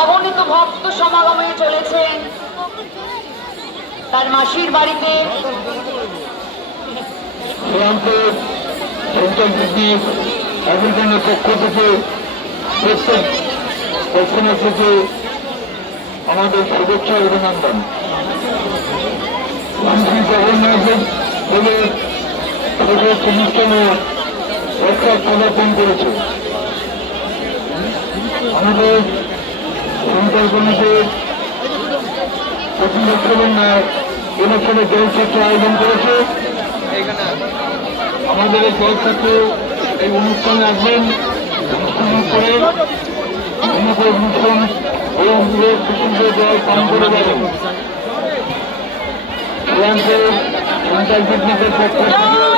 অগণিত ভক্ত সমাগমে চলেছেন তার মাসির বাড়িতে। পক্ষ থেকে প্রত্যেক দর্শনার্থীকে আমাদের শুভেচ্ছা অভিনন্দন। শ্রী জগন্নাথের দেবের অনুষ্ঠানে রক্ষা পদার্পণ করেছে। আমাদের সংকল্পনাতে প্রতি বছরের ন্যায় এবছরে জলছত্র আয়োজন করেছে। আমাদের এই জলছত্র এই অনুষ্ঠানে আসবেন, অনুষ্ঠান করে অনুষ্ঠান এবং বিশুদ্ধ জল পান করে যাবেন। সঞ্চার পিকনিকের পক্ষ থেকে